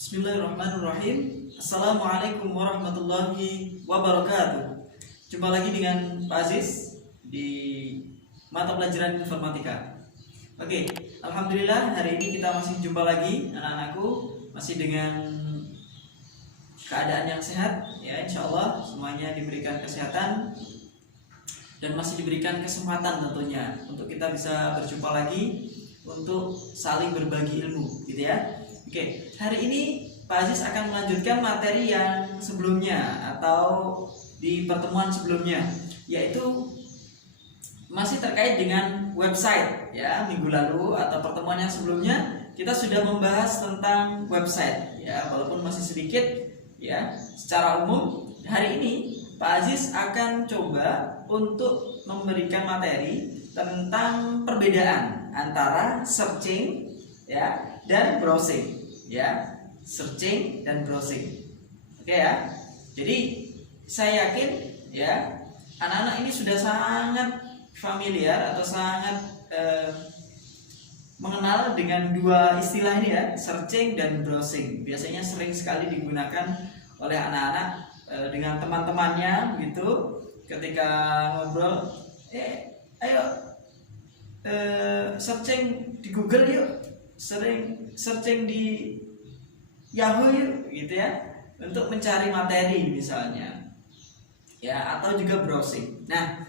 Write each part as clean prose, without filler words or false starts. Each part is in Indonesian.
Bismillahirrahmanirrahim. Assalamualaikum warahmatullahi wabarakatuh. Jumpa lagi dengan Pak Aziz di mata pelajaran informatika. Oke, alhamdulillah hari ini kita masih jumpa lagi anak-anakku, masih dengan keadaan yang sehat ya, insya Allah semuanya diberikan kesehatan dan masih diberikan kesempatan tentunya untuk kita bisa berjumpa lagi untuk saling berbagi ilmu gitu ya. Oke, hari ini Pak Aziz akan melanjutkan materi yang sebelumnya atau di pertemuan sebelumnya, yaitu masih terkait dengan website ya. Minggu lalu atau pertemuan yang sebelumnya kita sudah membahas tentang website ya, walaupun masih sedikit ya. Secara umum hari ini Pak Aziz akan coba untuk memberikan materi tentang perbedaan antara searching ya dan browsing ya, searching dan browsing. Oke ya. Jadi saya yakin ya anak-anak ini sudah sangat familiar atau sangat mengenal dengan dua istilah ini ya, searching dan browsing. Biasanya sering sekali digunakan oleh anak-anak dengan teman-temannya gitu ketika ngobrol, ayo searching di Google yuk, sering searching di Yahoo yuk gitu ya, untuk mencari materi misalnya ya, atau juga browsing. Nah,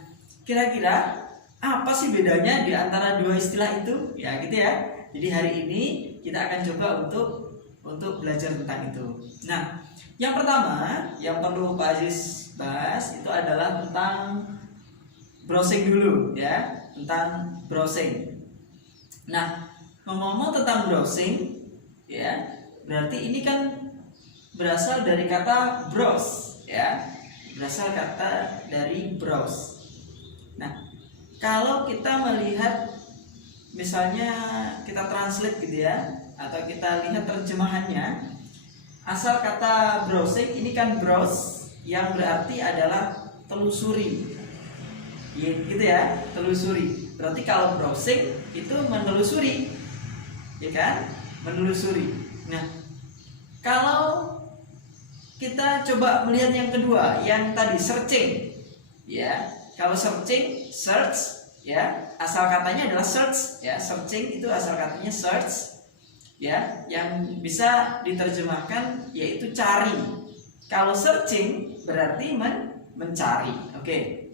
kira-kira apa sih bedanya di antara dua istilah itu ya gitu ya. Jadi hari ini kita akan coba untuk belajar tentang itu. Nah, yang pertama yang perlu Pak Aziz bahas itu adalah tentang browsing dulu ya, tentang browsing. Nah, ngomong-ngomong tentang browsing ya, berarti ini kan berasal dari kata browse ya, berasal kata dari browse. Nah, kalau kita melihat misalnya kita translate gitu ya, atau kita lihat terjemahannya, asal kata browsing ini kan browse yang berarti adalah telusuri gitu ya, telusuri. Berarti kalau browsing itu menelusuri ya kan, menelusuri. Nah, kalau kita coba melihat yang kedua, yang tadi searching ya. Kalau searching, search ya, asal katanya adalah search ya. Searching itu asal katanya search ya, yang bisa diterjemahkan yaitu cari. Kalau searching berarti mencari. Oke.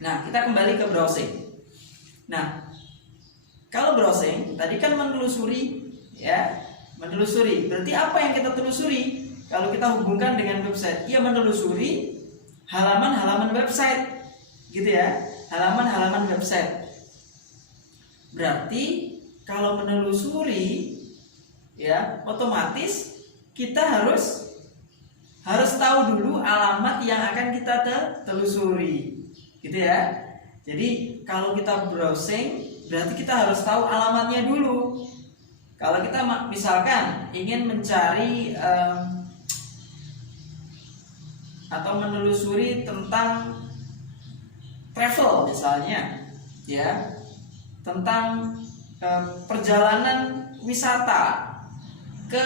Nah, kita kembali ke browsing. Nah, kalau browsing tadi kan menelusuri ya, menelusuri. Berarti apa yang kita telusuri? Kalau kita hubungkan dengan website, ya menelusuri halaman-halaman website gitu ya, halaman-halaman website. Berarti kalau menelusuri ya, otomatis kita harus tahu dulu alamat yang akan kita telusuri gitu ya. Jadi kalau kita browsing berarti kita harus tahu alamatnya dulu. Kalau kita misalkan ingin mencari atau menelusuri tentang travel misalnya ya, tentang perjalanan wisata ke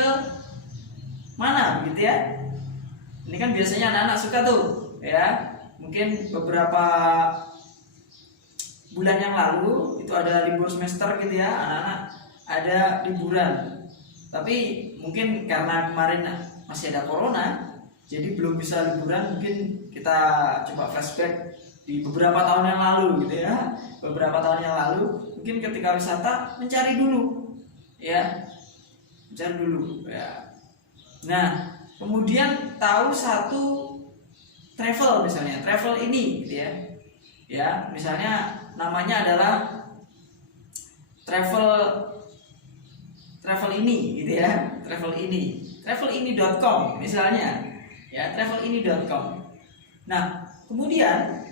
mana gitu ya. Ini kan biasanya anak-anak suka tuh ya. Mungkin beberapa bulan yang lalu itu ada libur semester gitu ya, anak-anak ada liburan. Tapi mungkin karena kemarin masih ada corona, jadi belum bisa liburan. Mungkin kita coba flashback di beberapa tahun yang lalu gitu ya. Beberapa tahun yang lalu mungkin ketika wisata mencari dulu ya, mencari dulu ya. Nah, kemudian tahu satu travel misalnya, travel ini gitu ya. Ya, misalnya namanya adalah travel ini gitu ya, travelini.com misalnya ya, travelini.com. Nah, kemudian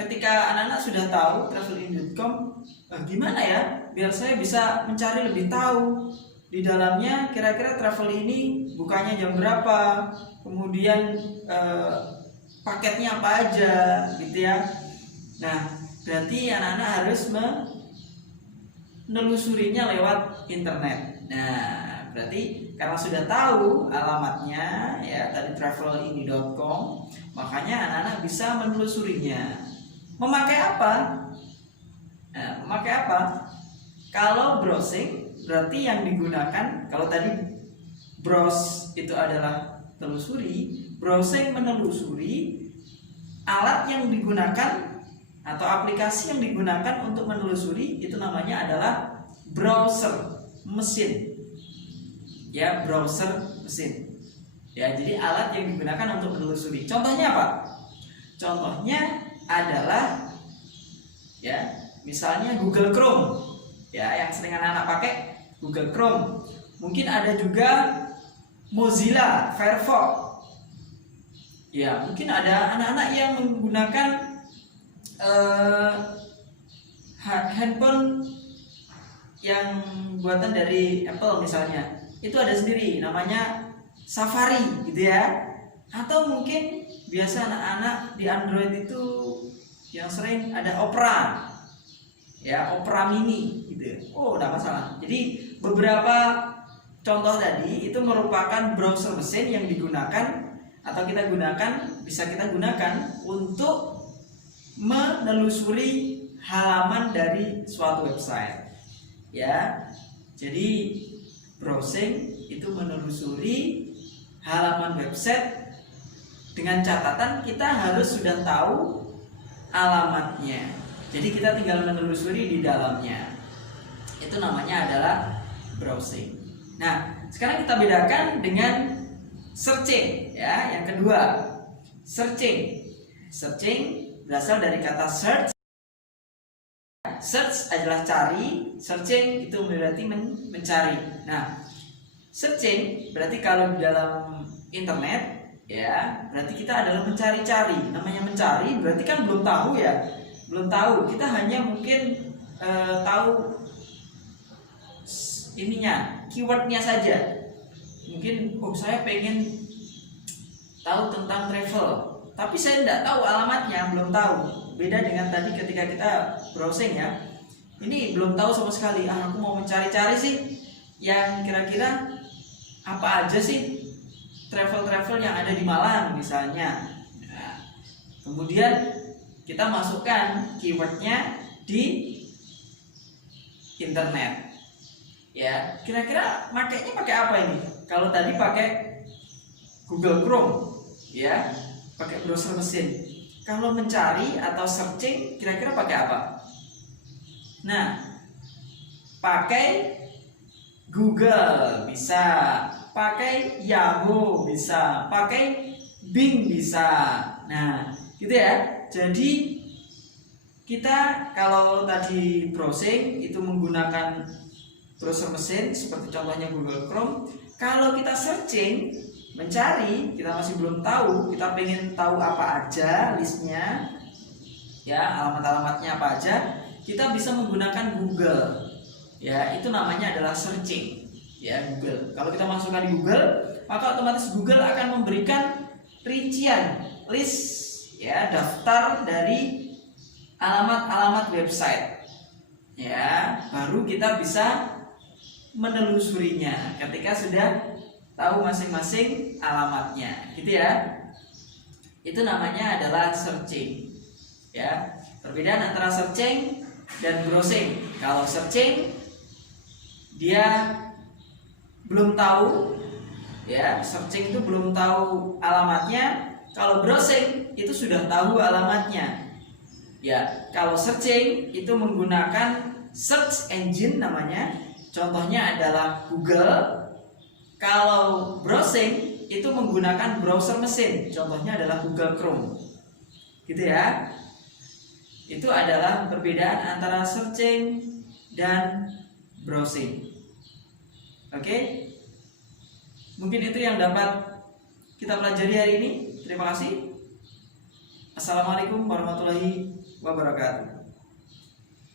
ketika anak-anak sudah tahu travelini.com, gimana ya biar saya bisa mencari lebih tahu di dalamnya, kira-kira travel ini bukanya jam berapa, kemudian paketnya apa aja gitu ya. Nah, berarti anak-anak harus menelusurinya lewat internet. Nah, berarti karena sudah tahu alamatnya ya tadi travelini.com, makanya anak-anak bisa menelusurinya. Memakai apa? Nah, memakai apa? Kalau browsing berarti yang digunakan, kalau tadi browse itu adalah telusuri, browsing menelusuri, alat yang digunakan atau aplikasi yang digunakan untuk menelusuri itu namanya adalah browser mesin. Ya, browser mesin. Ya, jadi alat yang digunakan untuk menelusuri. Contohnya apa? Contohnya adalah ya, misalnya Google Chrome. Ya, yang sering anak-anak pakai Google Chrome. Mungkin ada juga Mozilla Firefox. Ya, mungkin ada anak-anak yang menggunakan handphone yang buatan dari Apple misalnya, itu ada sendiri namanya Safari gitu ya. Atau mungkin biasa anak-anak di Android itu yang sering ada Opera ya, Opera Mini gitu. Oh, enggak masalah. Jadi beberapa contoh tadi itu merupakan browser mesin yang digunakan atau kita gunakan, bisa kita gunakan untuk menelusuri halaman dari suatu website. Ya. Jadi browsing itu menelusuri halaman website dengan catatan kita harus sudah tahu alamatnya. Jadi kita tinggal menelusuri di dalamnya. Itu namanya adalah browsing. Nah, sekarang kita bedakan dengan searching ya. Yang kedua, searching. Searching berasal dari kata search. Search adalah cari, searching itu berarti mencari. Nah, searching berarti kalau di dalam internet ya, berarti kita adalah mencari-cari. Namanya mencari berarti kan belum tahu ya. Belum tahu, kita hanya mungkin tahu ininya, keywordnya saja. Mungkin saya pengen tahu tentang travel, tapi saya tidak tahu alamatnya, belum tahu. Beda dengan tadi ketika kita browsing ya, ini belum tahu sama sekali. Aku mau mencari-cari sih yang kira-kira apa aja sih travel-travel yang ada di Malang misalnya. Nah, kemudian kita masukkan keywordnya di internet. Ya, kira-kira makainya pakai apa ini? Kalau tadi pakai Google Chrome, ya, pakai browser mesin. Kalau mencari atau searching, kira-kira pakai apa? Nah, pakai Google bisa, pakai Yahoo bisa, pakai Bing bisa. Nah, gitu ya. Jadi kita kalau tadi browsing itu menggunakan browser mesin seperti contohnya Google Chrome. Kalau kita searching, mencari, kita masih belum tahu, kita pengen tahu apa aja listnya, ya, alamat-alamatnya apa aja, kita bisa menggunakan Google. Ya, itu namanya adalah searching. Ya, Google. Kalau kita masukkan di Google, maka otomatis Google akan memberikan rincian, list, ya, daftar dari alamat-alamat website. Ya, baru kita bisa menelusurinya ketika sudah tahu masing-masing alamatnya, gitu ya. Itu namanya adalah searching. Ya, perbedaan antara searching dan browsing. Kalau searching dia belum tahu, ya, searching itu belum tahu alamatnya. Kalau browsing itu sudah tahu alamatnya. Ya, kalau searching itu menggunakan search engine namanya. Contohnya adalah Google. Kalau browsing itu menggunakan browser mesin. Contohnya adalah Google Chrome. Gitu ya. Itu adalah perbedaan antara searching dan browsing. Oke? Mungkin itu yang dapat kita pelajari hari ini. Terima kasih. Assalamualaikum warahmatullahi wabarakatuh.